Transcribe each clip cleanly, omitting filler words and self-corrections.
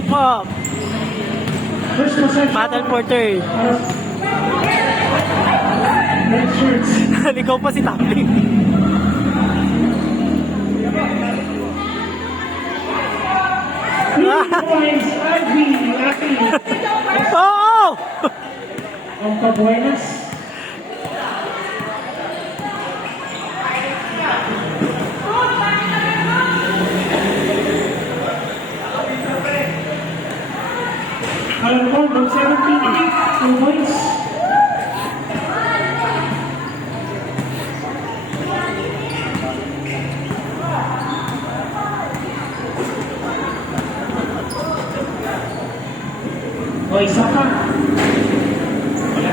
Keep up. First possession. Battle for third. Red shirts. Ligaw pa si Tapling. Points, Alvin, Aki. Oo! Ang Cabuenas. Alam mo, ng 17, 2 points. O, isa pa. Wala.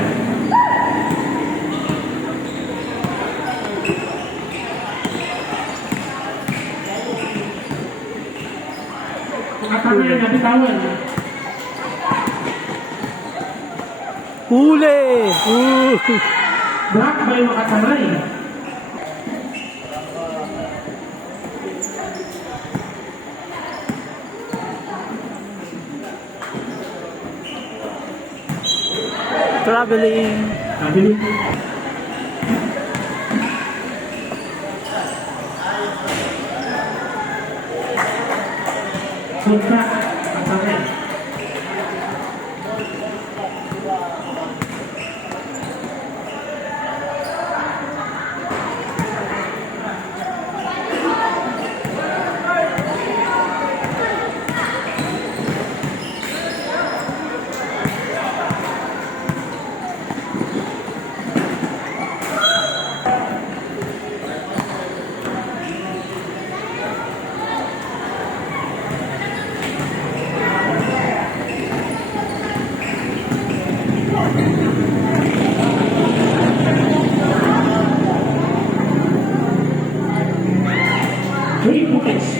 Atake na nabitawan. Huli! Black ba yung makatamay? Traveling. Nabili. Punta. Atake.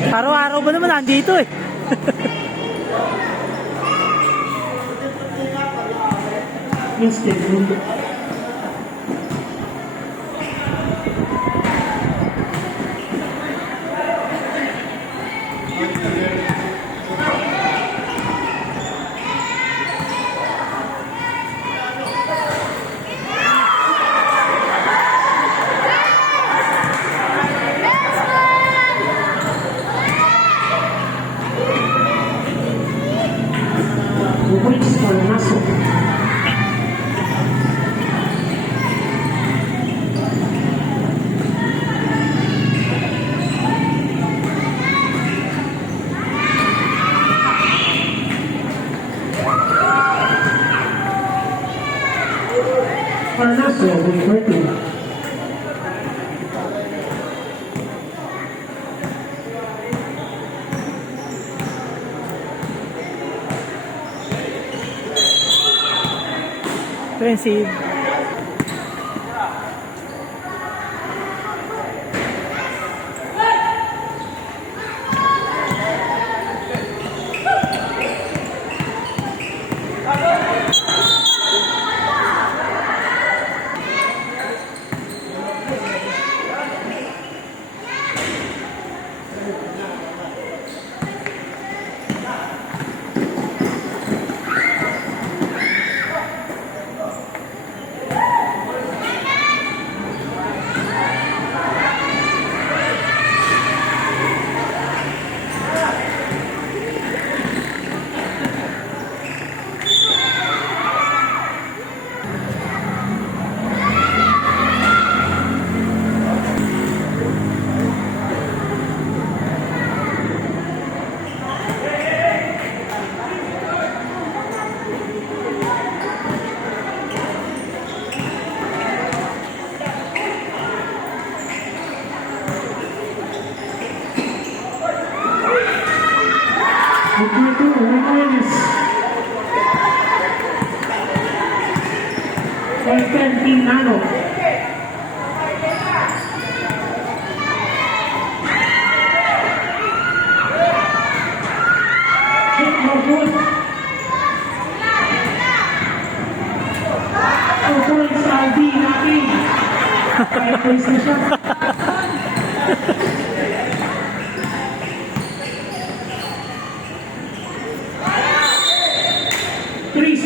Araw-araw ba naman nandito eh? Instant. Points for Naso. Parnaso with 30. Offensive. Nano. Hit no good. 2 points Aldi natin. 5 points na siya.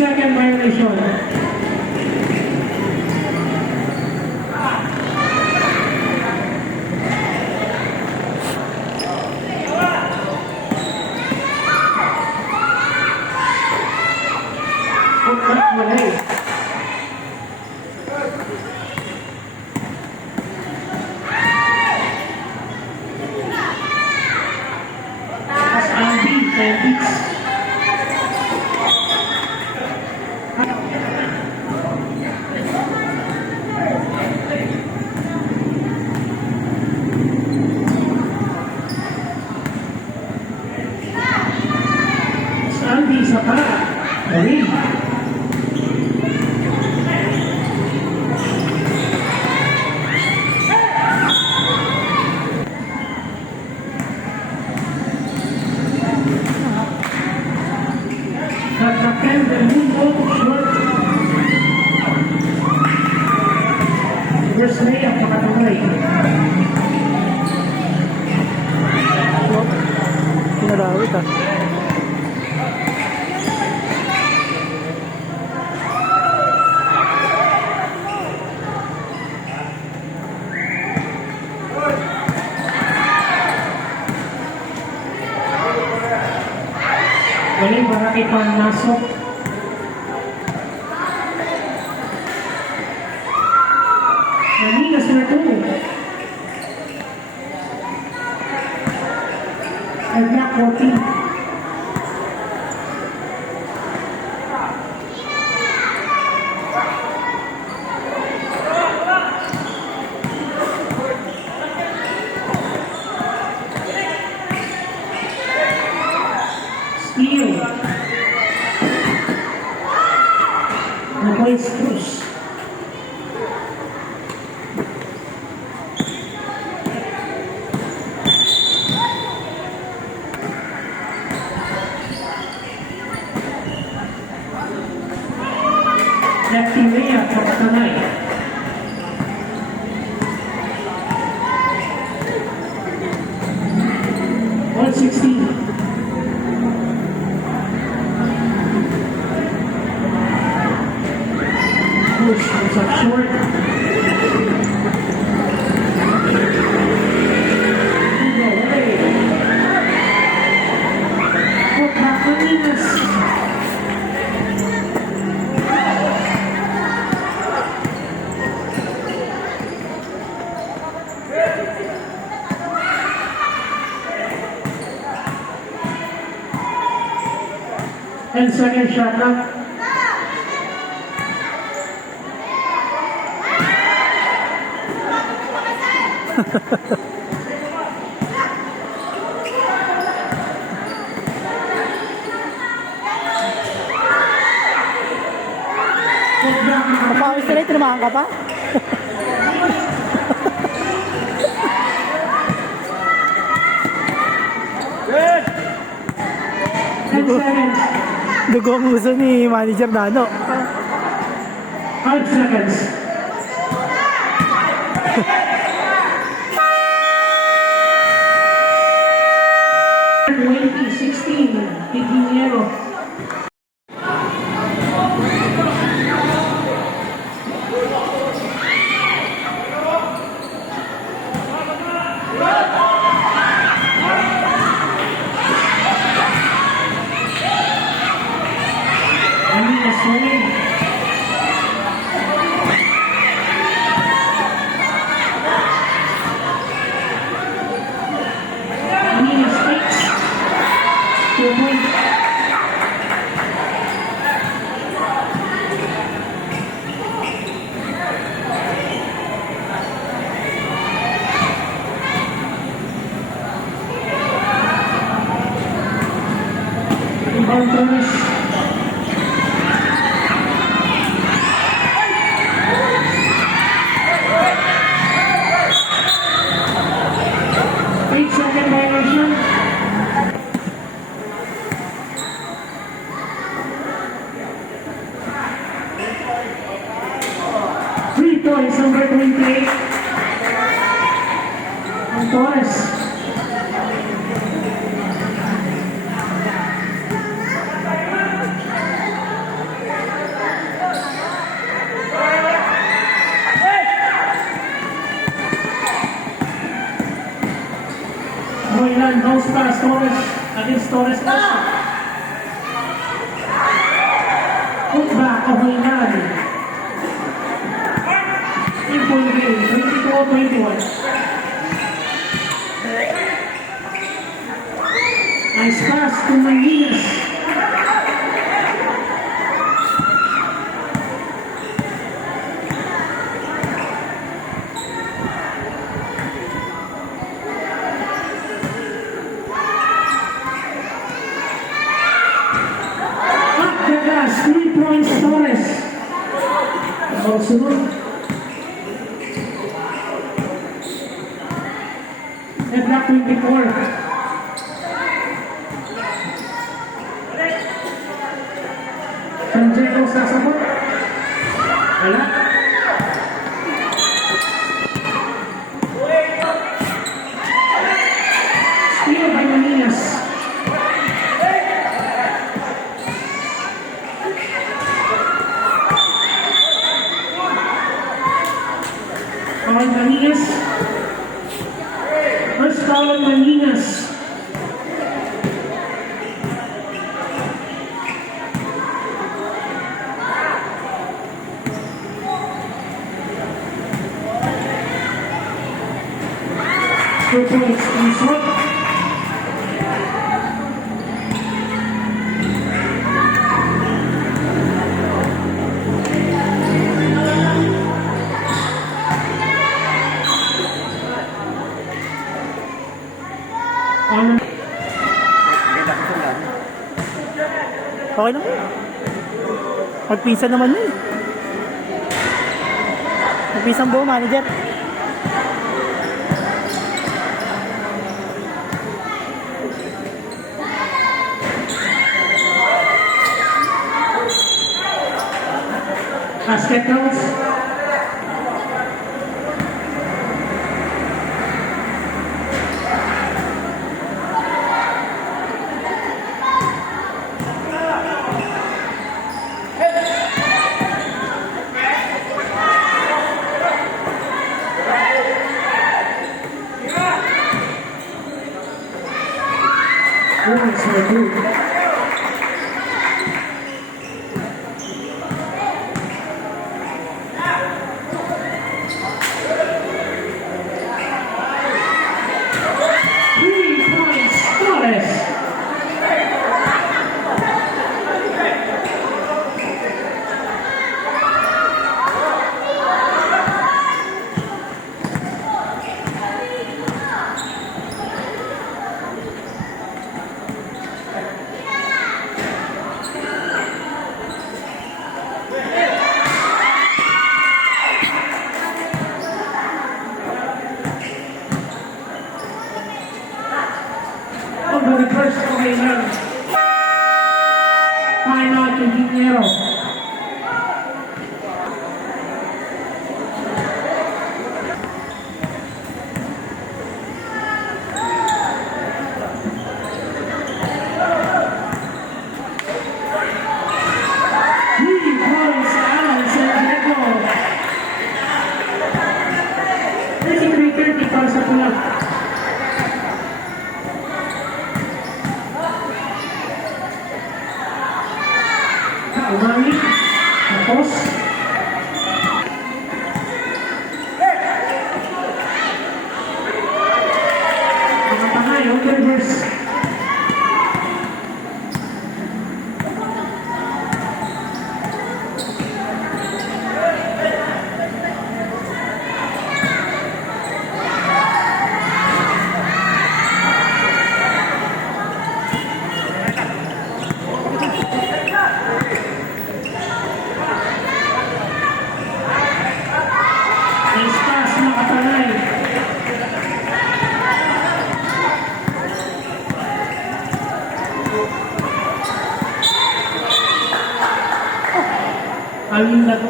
8-second violation. As Andy, 10 beats. Andy, isa pa. Galing. Nagkakan ng mundo short. First lay ang pakatamay. Pinarawit ah. Galing, marami pang nasok. Nanigas na ito. Agnak 14. Steal. Nakoy Cruz. Lefty Rhea, Pakatanay. All 16. Push comes up short. Go away. Put back Maninas. And second shot up. Kapawis sila, tinamaan ka pa? Good. 10 seconds. Dugo ang uso ni Manager Nano. 5 seconds. Piginiero. Torres. Second violation. Free points, number 28. Torres. against Torres. Putback, okay na. 3-point game, 22-21. Nice pass to Manginas. Up the glass, 3 points Torres. Sunod. Headlock 24. Sanjay sasabot. Wala. Steal by Maninas. Foul Maninas. First foul on Maninas. Two points in short. Okay naman. Magpinsan naman yun. Magpinsan buo, manager. Basket counts. Points for two. Over the first okay lang. Timeout yung Ginero. Para sa pula. Umani. Tapos. Mga tangay, reverse. Alin na to?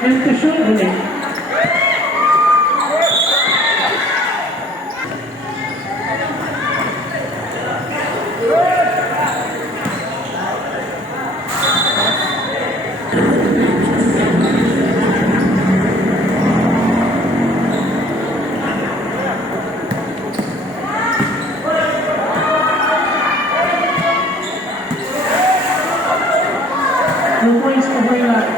And to shoot ulit. No points for Wayland.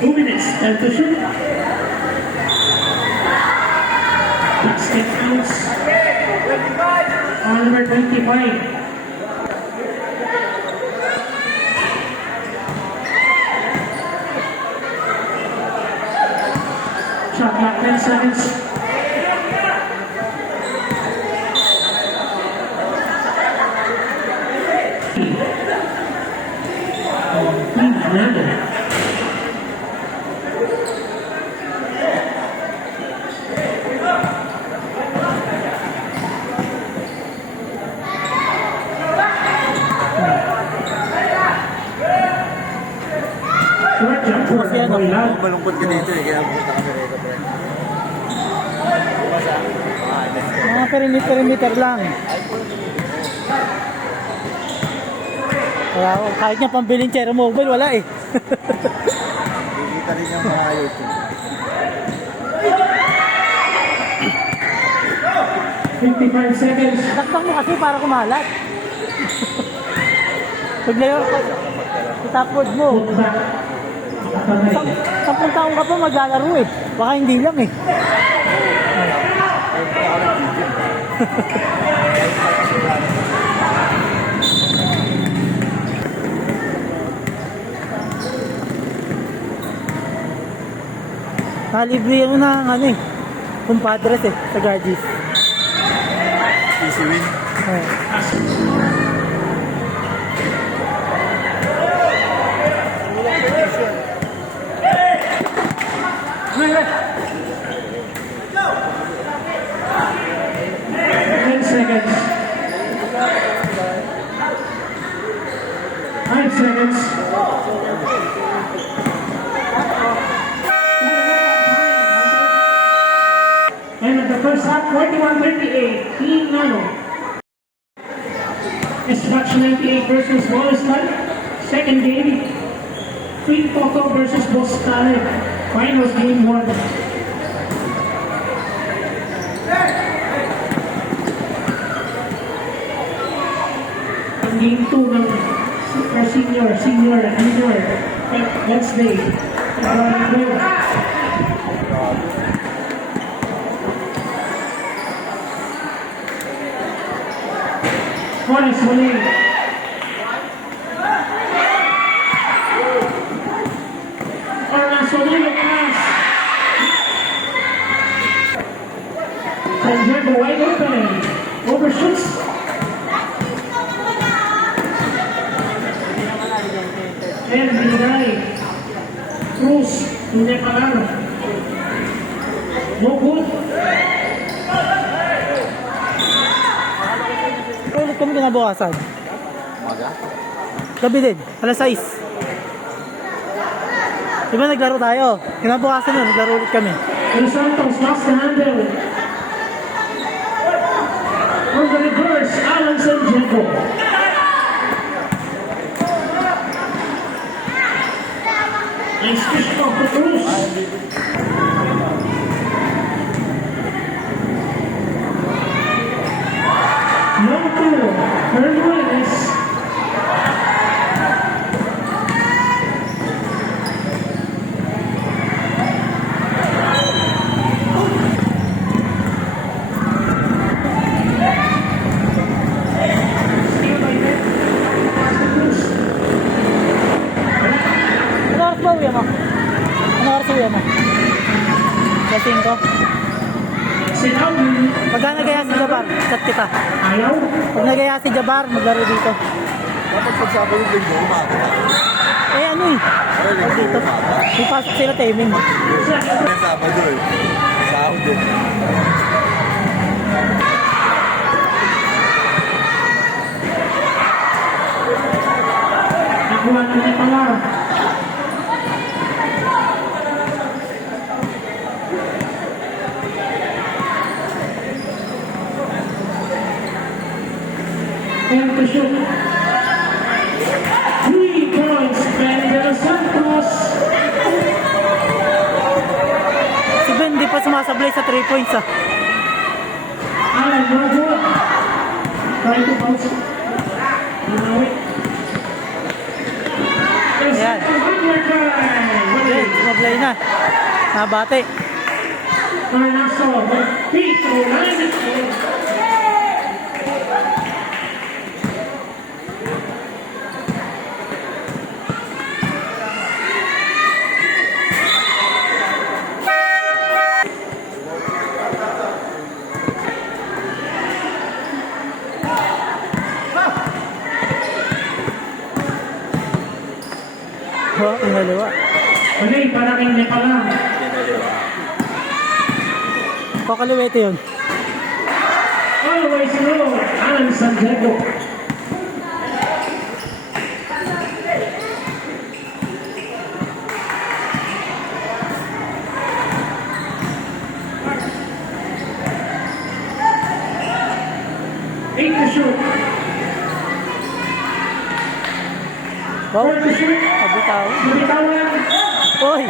Two minutes, time to shoot. Basket counts. On number 25. Shot clock 10 seconds. Landed. Short jump for Wayland. Malungkot ka dito eh, kaya pumunta kami rito, pre. Mga perimeter lang. Kaya kahit nga pambilin Cherry Mobile, wala eh. Kikita rin yung mga YouTube. 55 seconds. Taktak mo kasi para kumalat. Pag layo, itapod mo. Put back. Nakakamay. 10 taong ka pa maglalaro eh. Baka hindi lang eh. Nalibre mo na ang ano eh. Kumpadres eh, sa Gardis. Easy win. Oh. Ten seconds. 5 seconds. And at the first half, 41-38, Team Nano. Dispatch 98 versus Wallaston. Second game, Queen Coco versus Boscale. Finals game 1. Ang game 2 ng senior, junior, Wednesday. Points muli. Ornasolino pass. Sanjay wide open. Overshoots. And Binay. Cruz. Hindi palaro. No good. Ulit kami kinabukasan. Umaga? Gabi din, alas 6. Diba naglaro tayo? Kinabukasan nun, naglaro ulit kami. Los Santos lost the handle. On the reverse, Alan Sanjego. Nice fish off the Cruz. Number 2, Hernandez. Ano oras ba uwi mo? Ano oras uwi mo? Lasing ko. Sinabi, Pagka nagaya si Jabar, chat kita. ayaw. Pag nagaya si Jabar, maglaro dito. Dapat pag Sabado yung linggo, umaga. Eh ano eh, Pag dito, ipasok sila timing. Yung Sabado eh. Sahod eh. Nakuha na ni Palar. And to shoot. 3 points, Ben de los Santos. Si Ben di pa sumasablay sa 3 points ah. Alan Rojo. Trying to bounce. Ayan. Okay, sumablay na. Nabate. Arnaso, free throw line. Oh, ang haliwa. Okay, para kay Nepala. Pakaliwete yun. Always low, Alan Santiago. Eight to shoot. Wow, 4 to shoot. abitaw. Bitawan. Oy!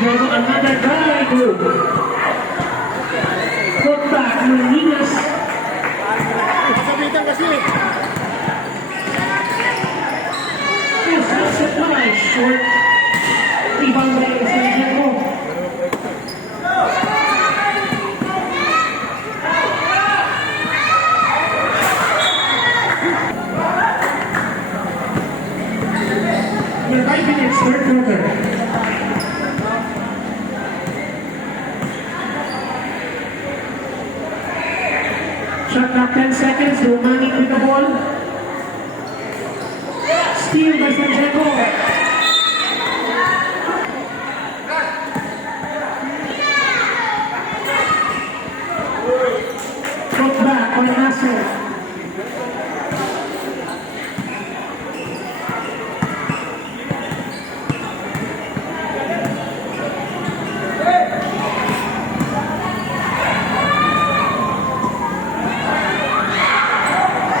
Diego, another drive. Put back, Maninas. Kasabitan kasi eh. Yes, that's a nice short. Rebound by Santiago. You're 5 minutes, third quarter. Shot clock 10 seconds, Romani with the ball. Steal by Santiago. Put back by Nasser.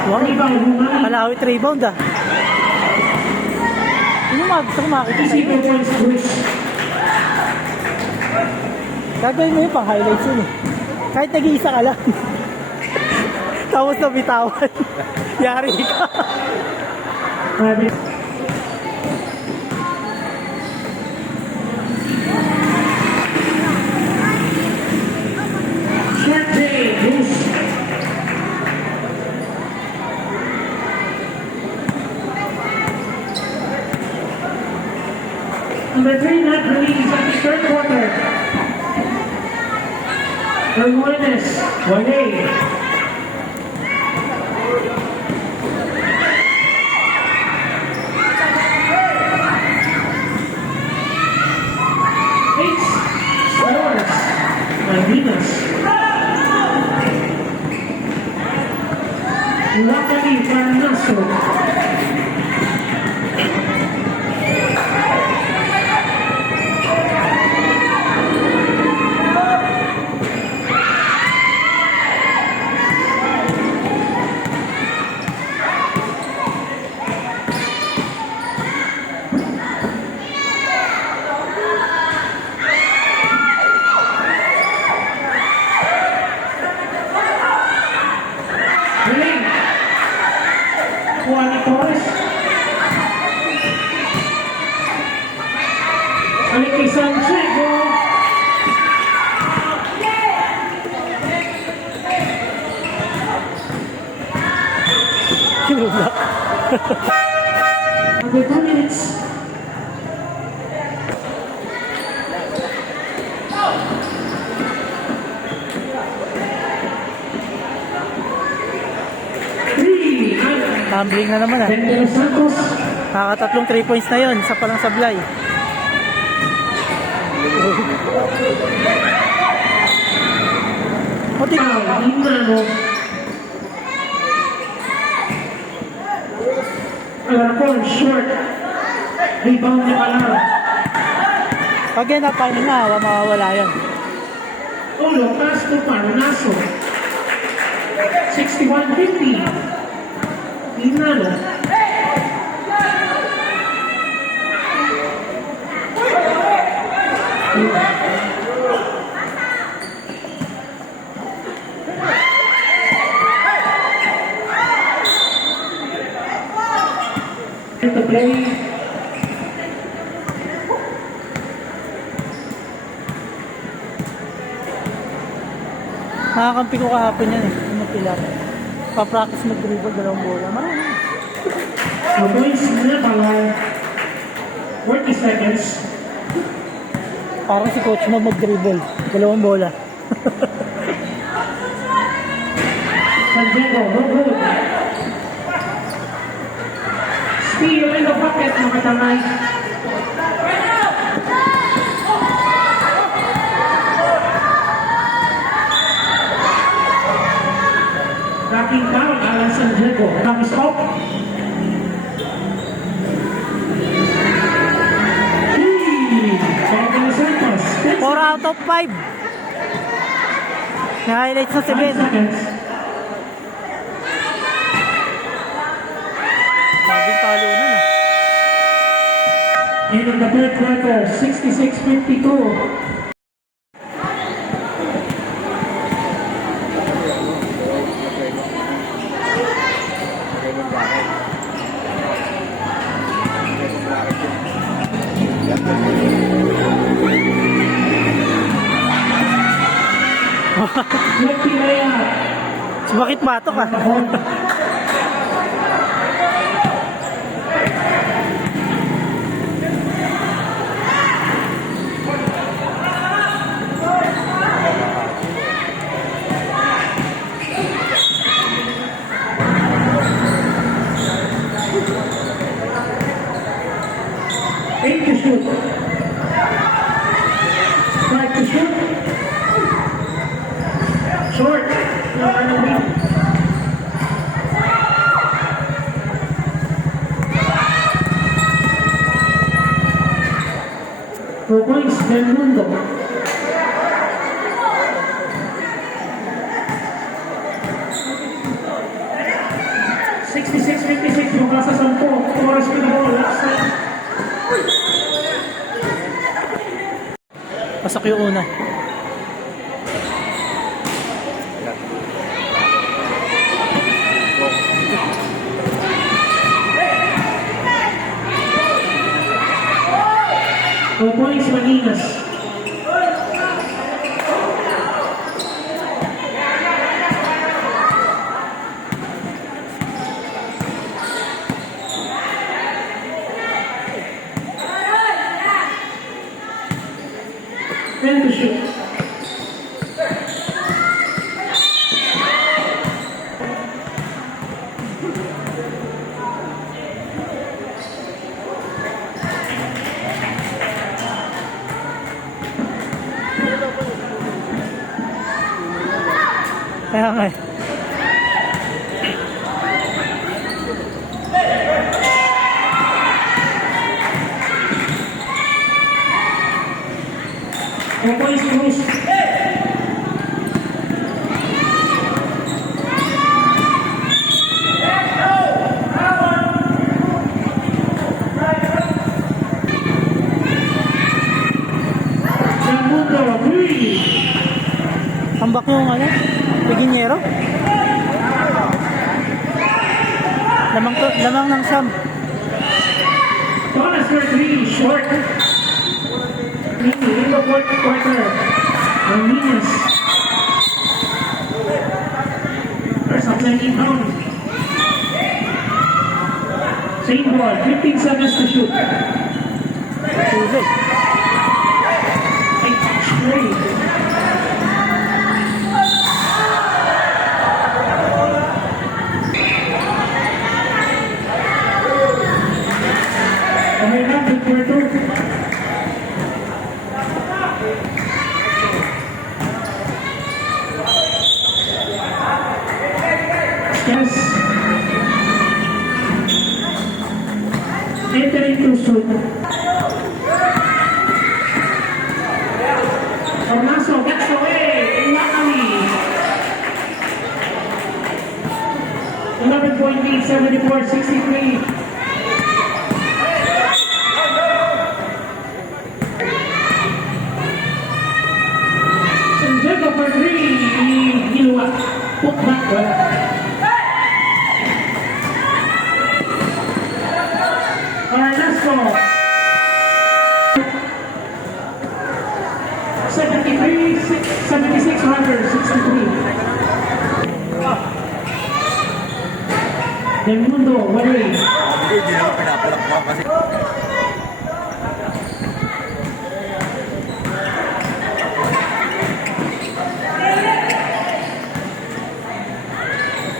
Wow, Rebound, Romani. malawit rebound ah. Ano gusto ko makita Easy sa'yo? 4 points, Bruce. Gagawin mo yung pang highlights yun eh. Kahit nag-iisa ka lang. Tapos nabitawan. Yari ka. Grabe. Short day, Bruce. Number 3 not released at the third quarter. Bermudes, 1A. Hits, scores, Malvinas. Luckily, Farnaso. Galing. Juan Torres. Balik kay Santiago. Kinulak. Under 2 minutes. Tumbling na naman ah. Ben De Los Santos. Nakakatatlong 3 points na yun. Isa palang sablay. Puti. Inano. Alarcon, short. Rebound ni Palar. Pag yan napang na, mawawala yan. Ulo, pass to Paranaso. 61-50. Inano. To play. Nakakampi ko kahapon yan eh. Umapila. Pa-practice mag-dribble, dalawang bola. Marami. So points na Palar. 40 seconds. Parang si coach mo mag-dribble. Dalawang bola. San Diego, no good. Steal in the bucket, mga tamay. Tracking down, Alan San Diego. Tapos stop. 4 out of 5. Na-highlights sa 7. Sabing talunan ah. End of the third quarter, 66-52. Bakit batok ah? Eight to shoot. 5 to shoot. Short. No, ano ba? 4 points, Del Mundo. Mula sa 10, oras ko na mo, last time. Pasok yung una. Points Maninas. And to shoot. Kaya nga eh. Points Cruz. Tambak yung ano? Piginyero? Lamang ng Sam. Thomas for 3, short. In the fourth quarter. Maninas. First up line inbound. Same ball, 15 seconds to shoot. Tuloy. Ay, straight. Yes. Entering to shoot. Ornaso gets away. Iwakami. 11-point lead, 74-63. Sanjego for three. Gilwa. Put back. Ornaso. 76 runners, 63. Del Mundo, Wari. Hindi naman pinapalakpak kasi.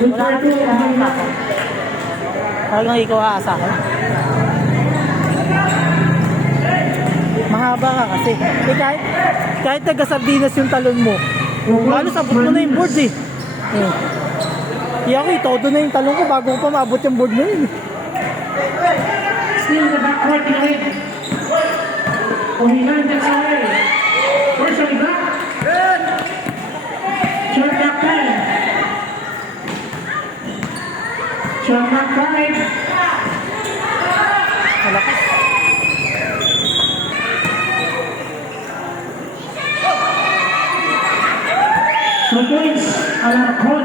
Good for two, among na. Talagang ikaw aasahan. Mahaba ka kasi. Eh kahit taga-sardinas yung talon mo, halos abot mo na yung board eh. Ako todo na yung talon ko bago ko pa maabot yung board mo yun. Still the backcourt in it. Uhilan gets away. Where's the back? Shot back 10. Shot back 5. Malakas. So points, Alarcon.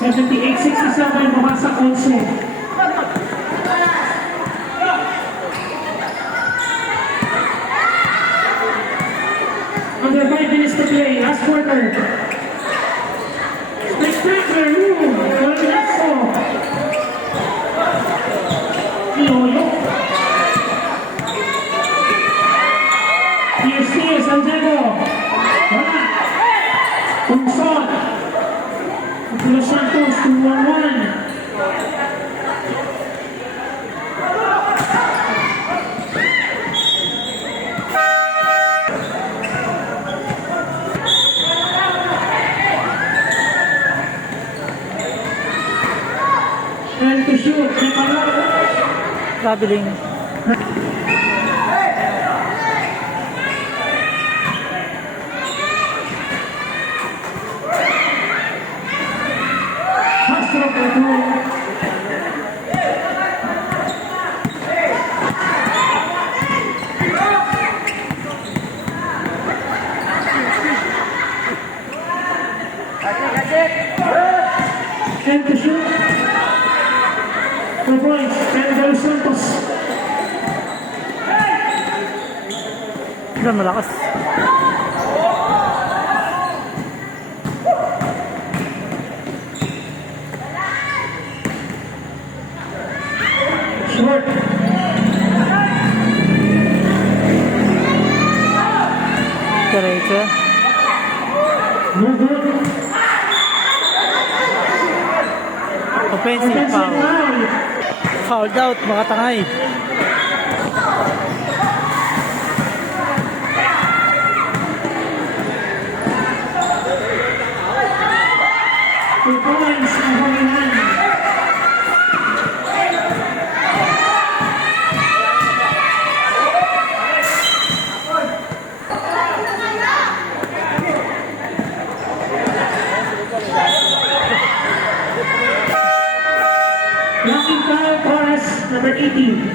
78-67, bumagsak 11. Under 5 minutes to play, last quarter. Spectacular move, Ornaso. Ihoyo. Here's Santiago. Wala. Tungson. Los Santos, 2-1-1. And to shoot, Traveling. Castro for two. And to shoot. 2 points, and Los Santos. Yan, malakas. Short. Diretso. No good. Offensive Offensive foul. foul. Fouled out, mga tangay. Two points, ang Panginoon. Blocking foul, Torres, number 18.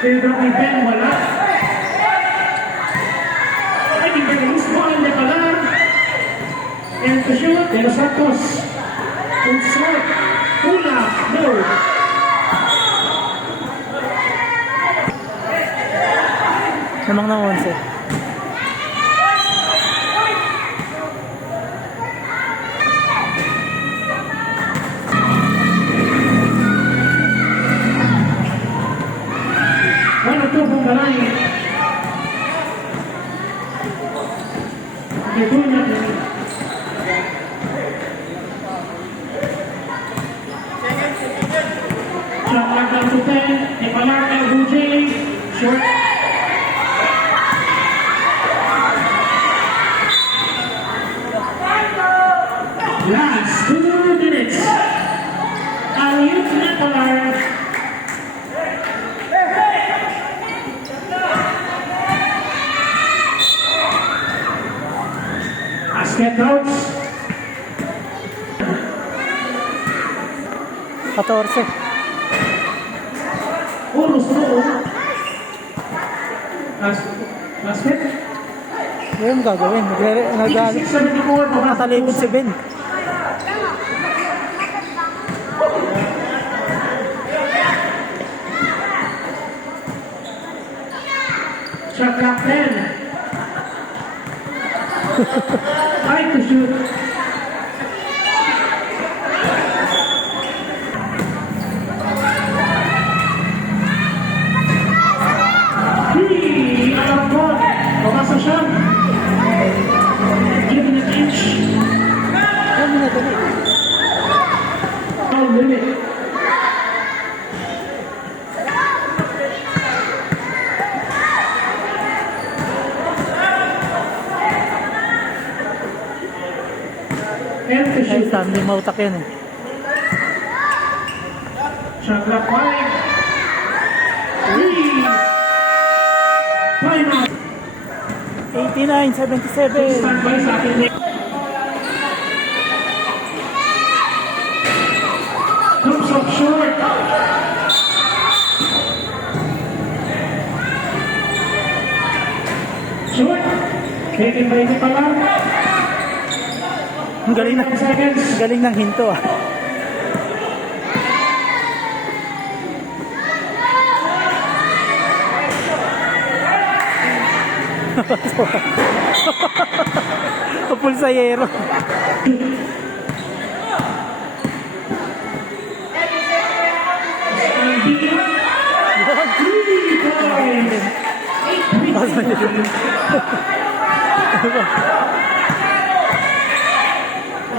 Pedro Ben, wala. Ay, di Belismo, ang Decalar. And to shoot, De Los Santos. Unsot, Pula, no. Namang na 11. One or two from the line. Okay, doon natin. Shot clock down to 10. Decalar, El Bujay. Short. Last 2 minutes. Aliut Napolar. Basket outs. 14. Urus mo. Basket. Yun ang gagawin. Natalikod si Ben. Shot clock 10. Time to shoot. Three. Out of goal. Babasa siya. Given an inch. Ano na dali? Foul limit. And to Ay, shoot. standing mautak yan eh. Shot clock 5. 3. Time out. 89-77. Stand by sa akin. Comes up short. Short. Taken by Nicolar. Ang galing na. 10 seconds. Ang galing ng hinto ah. Pulsayero.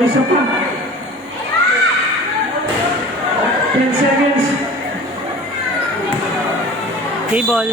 Isa pa. 10 seconds. Cable.